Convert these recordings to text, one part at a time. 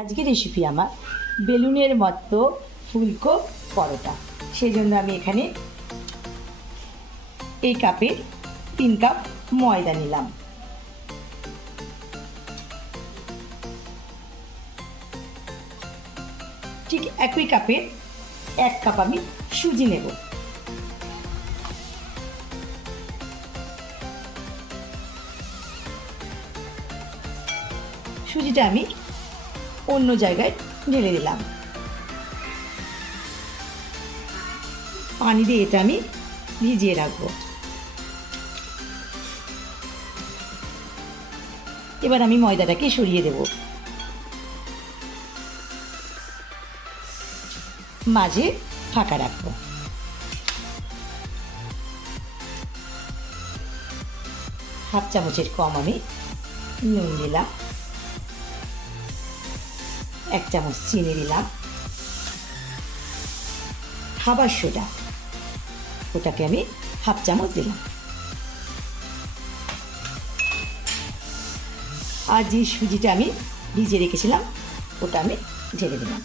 আজকের রেসিপি আমার বেলুনের মতো ফুলকো পরোটা। সেই জন্য আমি এখানে এই কাপে 3 কাপ ময়দা নিলাম। ঠিক একই কাপে 1 কাপ আমি সুজি নেব। সুজিটা আমি অন্য জায়গায় ঢেলে দিলাম। পানি দিয়ে এটা আমি ভিজিয়ে রাখবো। এবার আমি ময়দাটাকে সরিয়ে দেব। মাঝে ফাঁকা রাখবো। হাফ চামচের কম আমি নুন দিলাম, 1 চামচ চিনি দিলাম, খাবার সোডা ওটাকে আমি হাফ চামচ দিলাম, আর যে সুজিটা আমি ভিজিয়ে রেখেছিলাম ওটা আমি ঢেলে দিলাম।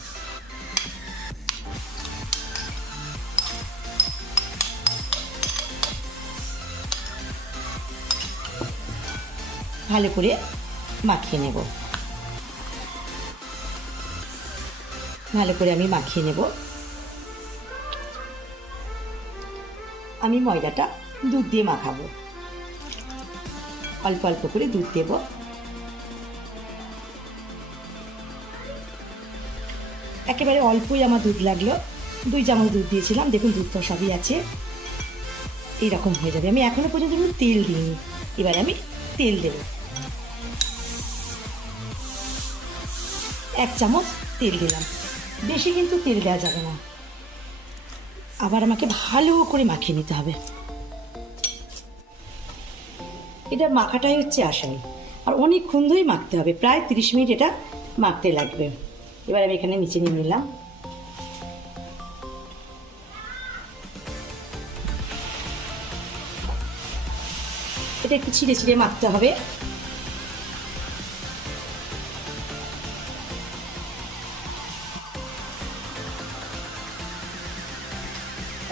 ভালো করে মাখিয়ে নেব। ভালো করে আমি মাখিয়ে নেব। আমি ময়দাটা দুধ দিয়ে মাখাবো। অল্প অল্প করে দুধ দেব। একেবারে অল্পই আমার দুধ লাগলো, 2 চামচ দুধ দিয়েছিলাম। দেখুন দুধ তো সবই আছে, এইরকম হয়ে যাবে। আমি এখনো পর্যন্ত তেল দিইনি, এবার আমি তেল দেব। 1 চামচ তেল দিলাম, বেশি কিন্তু তেল দেওয়া যাবে না। আবার আমাকে ভালো করে মাখিয়ে নিতে হবে। এটা মাখাটাই হচ্ছে আসল, আর অনেকক্ষণ ধরেই মাখতে হবে, প্রায় 30 মিনিট এটা মাখতে লাগবে। এবার আমি এখানে নিচে নিয়ে নিলাম। এটা একটু ছিঁড়ে ছিঁড়ে মাখতে হবে।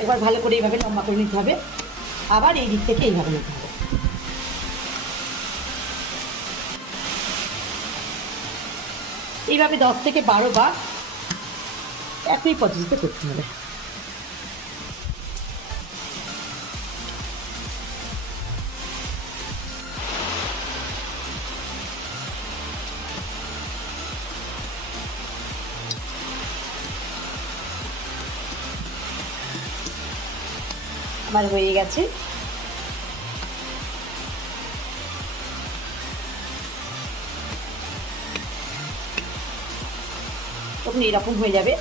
একবার ভালো করে এইভাবে লম্বা করে নিতে হবে, আবার এই দিক থেকে এইভাবে নিতে হবে। এইভাবে 10 থেকে 12 বার একই পদ্ধতিতে করতে হবে। আমার হয়ে গেছে। তখন এরকম হয়ে যাবে,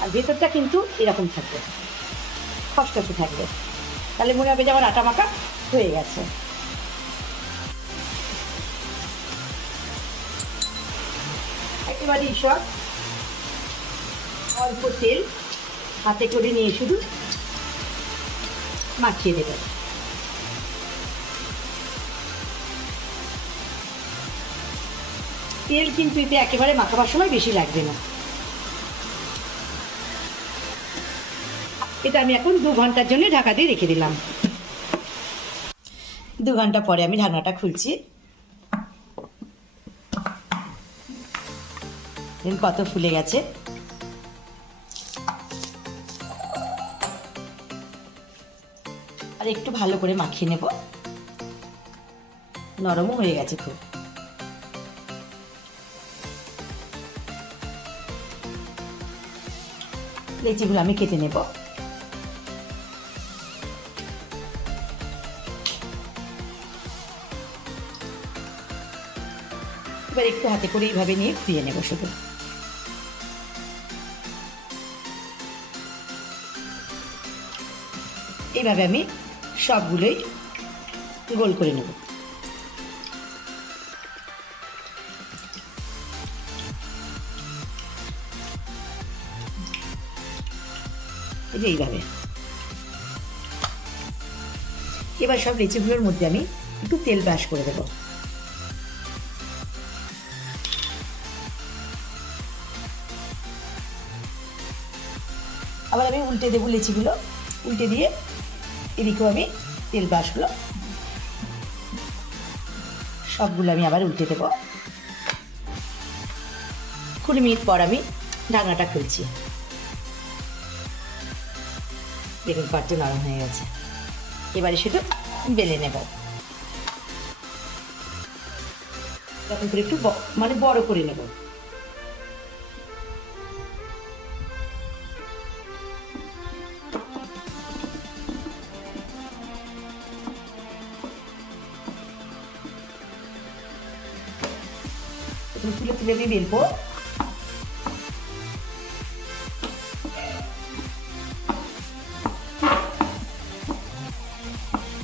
আর ভেতরটা কিন্তু এরকম থাকবে, খসখসে থাকবে। তাহলে মনে হবে যে আমার আটা মাখা হয়ে গেছে। একেবারে সব অল্প তেল হাতে করে নিয়ে শুধু মাখিয়ে দেবে। তেল কিন্তু এতে একেবারে মাখাবার সময় বেশি লাগবে না। এটা আমি এখন 2 ঘন্টার জন্য ঢাকা দিয়ে রেখে দিলাম। 2 ঘন্টা পরে আমি ঢাকনাটা খুলছি। কত ফুলে গেছে। আর একটু ভালো করে মাখিয়ে নেব। নরমও হয়ে গেছে খুব। লেচিগুলো আমি কেটে নেব। এবার একটু হাতে করে এইভাবে নিয়ে দিয়ে নেব শুধু। এইভাবে আমি সবগুলোই গোল করে নেব। এইভাবে এবার সব লেচিগুলোর মধ্যে আমি একটু তেল ব্রাশ করে দেবো। আবার আমি উল্টে দেবো লেচিগুলো, উল্টে দিয়ে এদিকেও আমি তেল ব্রাশগুলো সবগুলো আমি আবার উল্টে দেবো। 20 মিনিট পর আমি ঢাকনাটা খুলছি। দেখুন পাটটা নরম হয়ে গেছে। এবারে শুধু বেলে নেব, তখন করে একটু মানে বড় করে নেব। তুলে তুলে আমি বেলবো।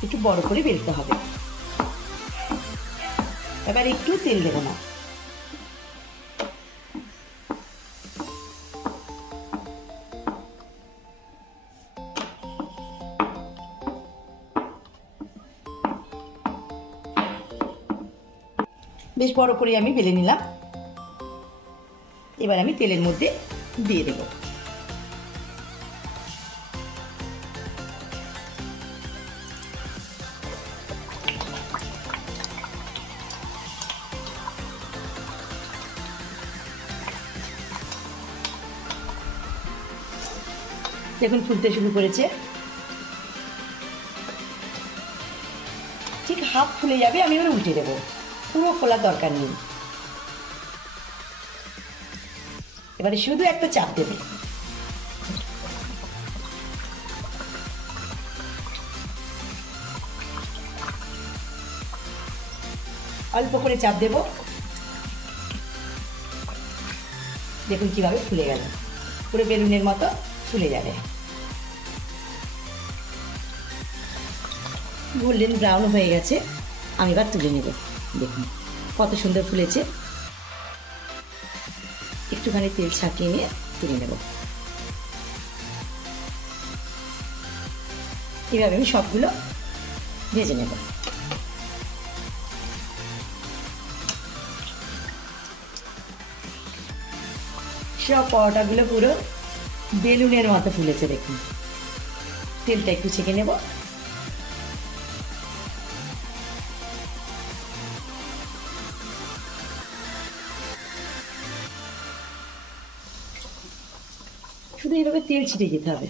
একটু বড় করে বেলতে হবে। এবার একটু তেল দেবো না। বেশ বড় করে আমি বেলে নিলাম। এবার আমি তেলের মধ্যে দিয়ে দেব। দেখুন ফুলতে শুরু করেছে, ঠিক হাফ ফুলে যাবে, আমি এবার উল্টে দেবো। পুরো ফোলার দরকার নেই। এবারে শুধু একটা চাপ দেবে। অল্প করে চাপ দেব। দেখুন কিভাবে ফুলে গেল, পুরো বেলুনের মতো ফুলে যাবে। গোল্ডেন ব্রাউন হয়ে গেছে, আমি এবার তুলে নেব। দেখুন কত সুন্দর ফুলেছে। একটুখানি তেল ছাঁকিয়ে নিয়ে তুলে নেব। এভাবে আমি সবগুলো ভেজে নেব। সব পরোটাগুলো পুরো বেলুনের মতো ফুলেছে। দেখুন তেলটা একটু ছেঁকে নেব। শুধু এইভাবে তেল ছিটে যেতে হবে,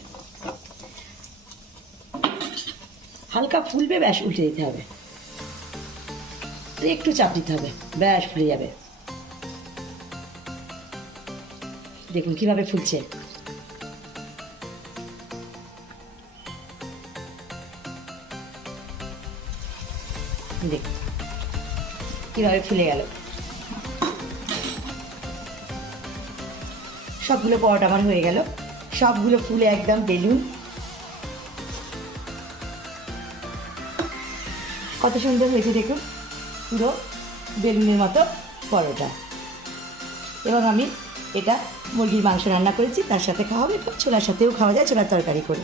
হালকা ফুলবে, ব্যাস উল্টে দিতে হবে। তো একটু চাপ দিতে হবে, ব্যাস ফুলে যাবে। দেখুন কিভাবে ফুলছে। দেখুন কিভাবে ফুলে গেল। সবগুলো পরোটা আমার হয়ে গেল, সবগুলো ফুলে একদম বেলুন। কত সুন্দর হয়েছে দেখুন, পুরো বেলুনের মতো পরোটা। এবং আমি এটা মুরগির মাংস রান্না করেছি, তার সাথে খাওয়া হবে, ছোলার সাথেও খাওয়া যায়, ছোলার তরকারি করে।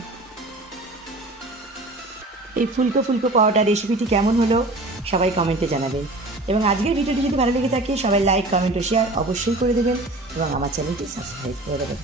এই ফুলকো ফুলকো পরোটা রেসিপিটি কেমন হলো সবাই কমেন্টে জানাবেন। এবং আজকের ভিডিওটি যদি ভালো লেগে থাকে সবাই লাইক, কমেন্ট ও শেয়ার অবশ্যই করে দেবেন এবং আমার চ্যানেলটি সাবস্ক্রাইব করে দেবেন।